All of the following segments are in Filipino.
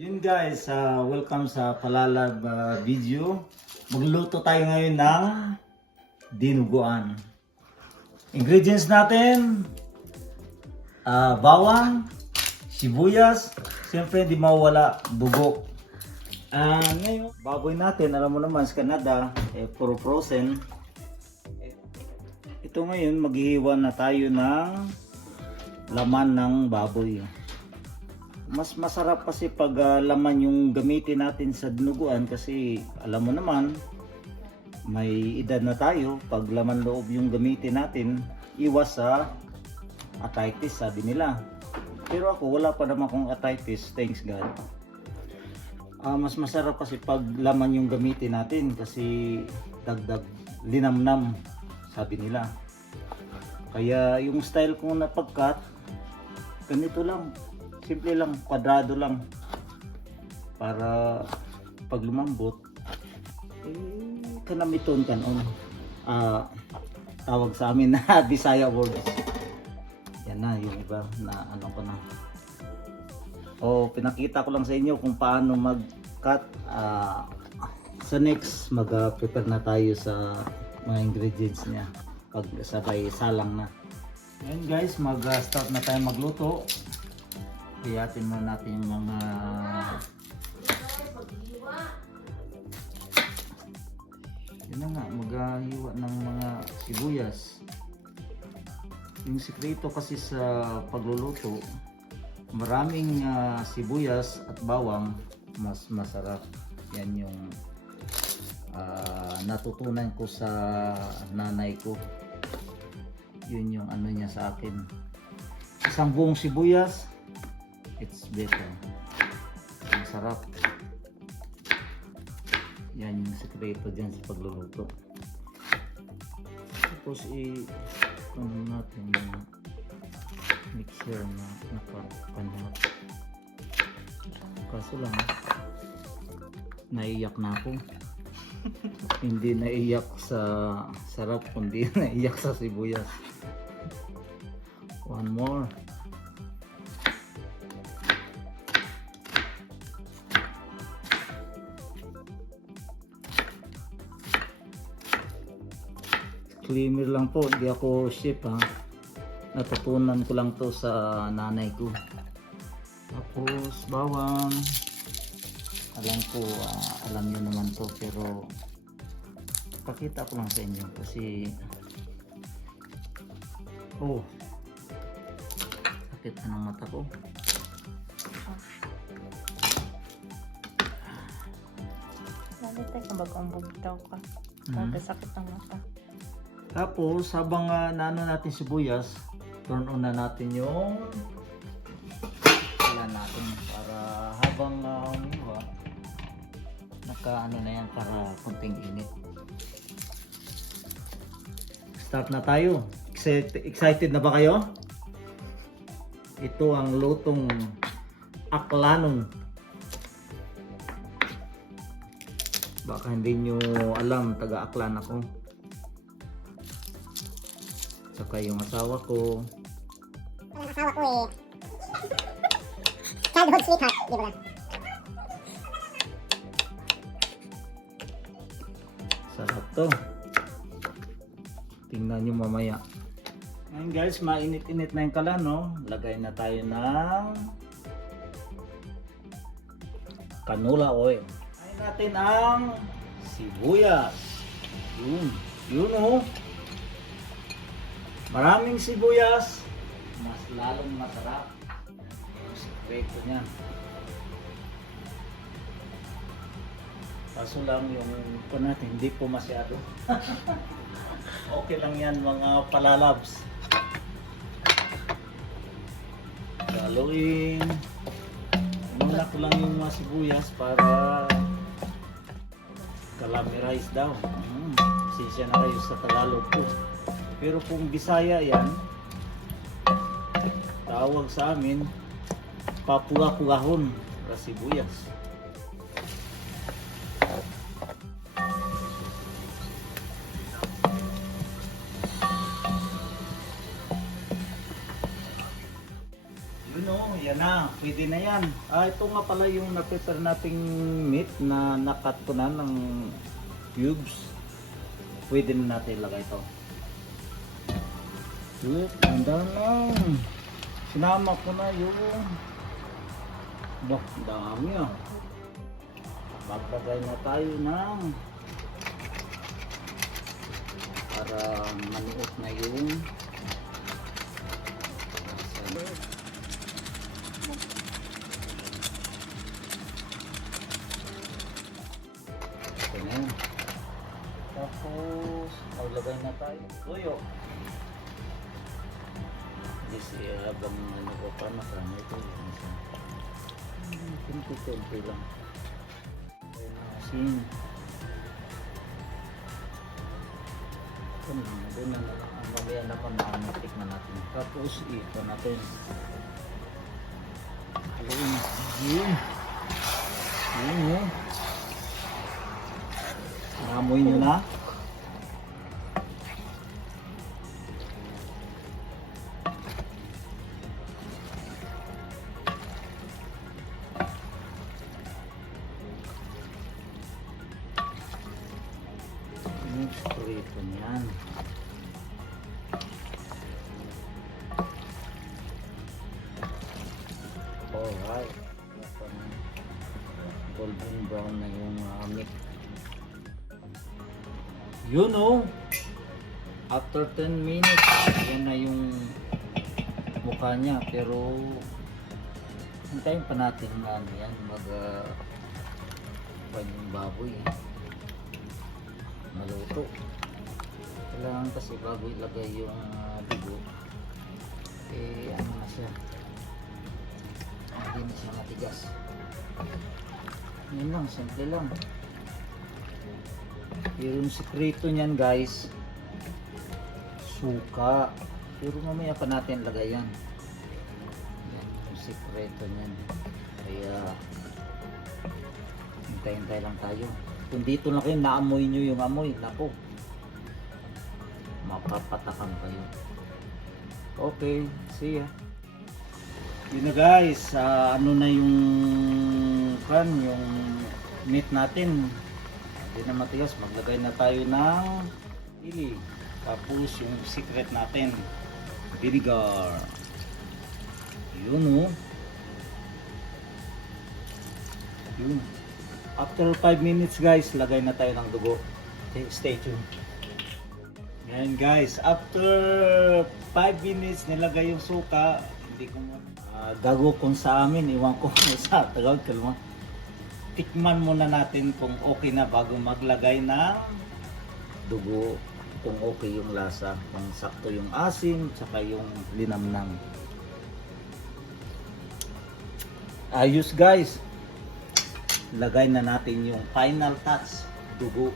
Yun guys, welcome sa Palalab video. Magluto tayo ngayon ng dinuguan. Ingredients natin, bawang, sibuyas, siyempre hindi mawala dugo. Ngayon, baboy natin, alam mo naman sa Canada, puro frozen. Ito ngayon, maghihiwa na tayo ng laman ng baboy. Mas masarap kasi pag laman yung gamitin natin sa dinuguan kasi alam mo naman may edad na tayo, pag laman loob yung gamitin natin iwas sa arthritis sabi nila, pero ako wala pa naman akong arthritis, thanks God. Mas masarap kasi pag laman yung gamitin natin kasi dagdag linamnam sabi nila, kaya yung style kong napagkat ganito lang, simple lang, kwadrado lang para pag lumambot kanamiton kanon, tawag sa amin na Bisaya words. Yan na yung iba na ano ko na, pinakita ko lang sa inyo kung paano mag cut. Sa next mag prepare na tayo sa mga ingredients niya pag sabay salang na. Ngayon guys, mag start na tayo magluto. Hiyatin muna natin yung mga yun na nga, maghiwa ng mga sibuyas. Yung sikreto kasi sa pagluluto, maraming sibuyas at bawang mas masarap. Yan yung natutunan ko sa nanay ko. Yun yung ano niya sa akin. Isang buong sibuyas, it's better. Masarap. Yan yung sekreto dyan sa pagluluto. Tapos ano natin yung mixer na nakapanat. Kaso lang naiyak na ako. Hindi naiyak sa sarap kundi naiyak sa sibuyas. One more. Disclaimer lang po, hindi ako chef ha. Natutunan ko lang to sa nanay ko. Tapos bawang. Alam ko, alam nyo naman to, pero pakita ko lang sa inyo kasi sakit na ng mata ko. Nalitay ka bagong bugtaw ka. Sakit ng mata. Tapos habang naano natin sibuyas, turn on na natin yung ilan natin para habang naka ano na yan para kunting init. Start na tayo. Excited na ba kayo? Ito ang lutong aklanon. Baka hindi nyo alam, taga-aklan ako. Saka yung asawa ko. Ang asawa ko childhood sweetheart, di ba? Sarap to. Tingnan nyo mamaya. Ngayon guys, mainit-init na yung kalan, no? Lagay na tayo ng canola oil. Lagay natin ang sibuyas. Yun oh. Maraming sibuyas, mas lalong masarap. Yung sekreto niya. Kaso lang yung natin, hindi po masyado. Okay lang yan mga palalabs. Haluin. Muna ko lang yung mga sibuyas para calamarize daw. Sisya na kayo sa Tagalog ko. Pero kung Bisaya yan, tawag sa amin papuga-pugahon sa sibuyas. Yun o, yan na. pwede na yan. Ito nga pala yung na-prepare nating meat na nakat ko na ng cubes. Pwede na natin ilagay ito. Good, ganda lang. Sinama ko na yung dami ah. Maglagay na tayo ng para manuot na yung ito na yun. Tapos maglagay na tayo tuyo. This habang ano ko pa marami ito kunti lang. Asin. Doon na ang mamaya naman makamatik na natin. Tapos ito natin. Yun. Namoy nyo na. Prito niyan. Alright. Golden brown na yung meat. You know, after 10 minutes, yan na yung mukha niya. Pero hintayin pa natin na ano yan, yung baboy. Maluto. Kailangan kasi bago ilagay yung dugo, ano na siya, hindi na siya matigas. Yun lang, simple lang. Pero yung sekreto niyan guys, suka. Pero mamaya pa natin lagay yan. Yan yung sekreto niyan. Kaya hintay-hintay lang tayo. Kung dito lang kayo naamoy nyo yung amoy, nako, mapapatakan kayo. Okay, see ya. Yun na guys, ano na yung yung meat natin. Hindi na matigas, maglagay na tayo ng ili. Tapos yung secret natin, vinegar. Yun yun. After 5 minutes guys, lagay na tayo ng dugo. Okay, stay tuned. Yan guys, after 5 minutes nilagay yung suka. Hindi ko gago kung sa amin, iwan ko sa Tagalog kalma. Tikman muna natin kung okay na bago maglagay ng dugo. Kung okay yung lasa, kung sakto yung asin, tsaka yung linamnam. Ayos guys. Lagay na natin yung final touch, dugo.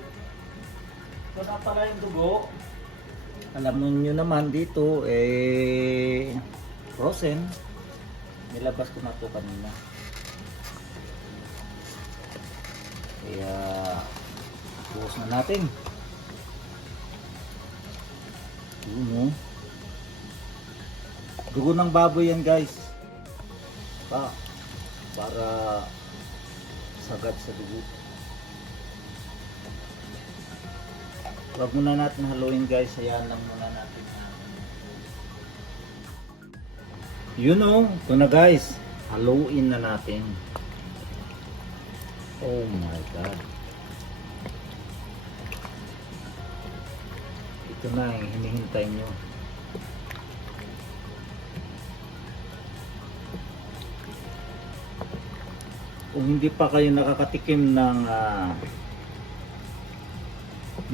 Ito na pala yung dugo. Alam nyo naman dito, frozen. Nilabas ko na ito kanina. Kaya, buhos na natin. Dugo ng baboy yan guys. Para sagad sa dugo. Huwag muna natin haluin guys, hayaan lang muna natin. Ito na guys, haluin na natin. Oh my god. Ito na yung hinihintay nyo. Kung hindi pa kayo nakakatikim ng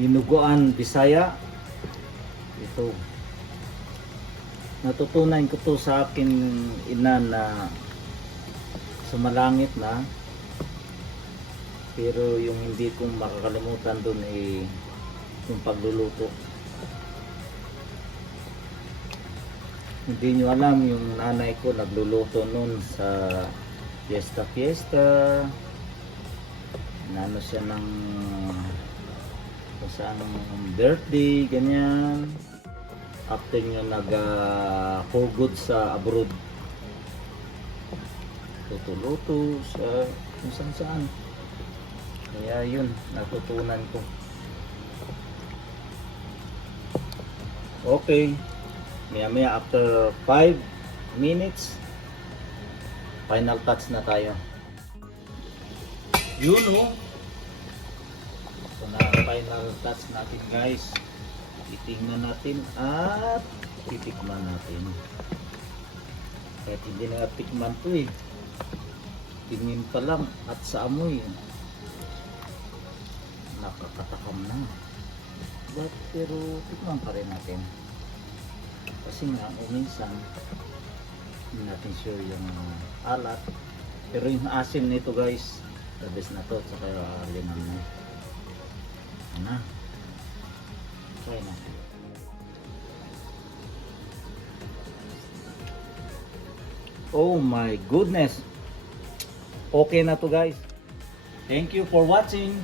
dinuguan Bisaya, ito. Natutunan ko to sa akin ina na sumalangit na. Pero yung hindi kong makakalimutan dun yung pagluluto. Hindi nyo alam, yung nanay ko nagluluto nun sa fiesta. Nano siya ng isang birthday, ganyan. After nyo nag for good sa abroad. luto-luto sa kung saan saan. Kaya yun, natutunan ko. Okay, maya after 5 minutes, final touch na tayo. Yun o. So na final touch natin guys. Titingnan natin at titikman natin. Kahit hindi na tikman to eh. Tingin pa lang at sa amoy. Nakakatakam na. But pero tikman pa rin natin. Kasi nga minsan hindi natin sure yung alat. Pero yung asim nito guys, the best na to. Saka limang na. Ano? Try natin. Oh my goodness. Okay na to guys. Thank you for watching.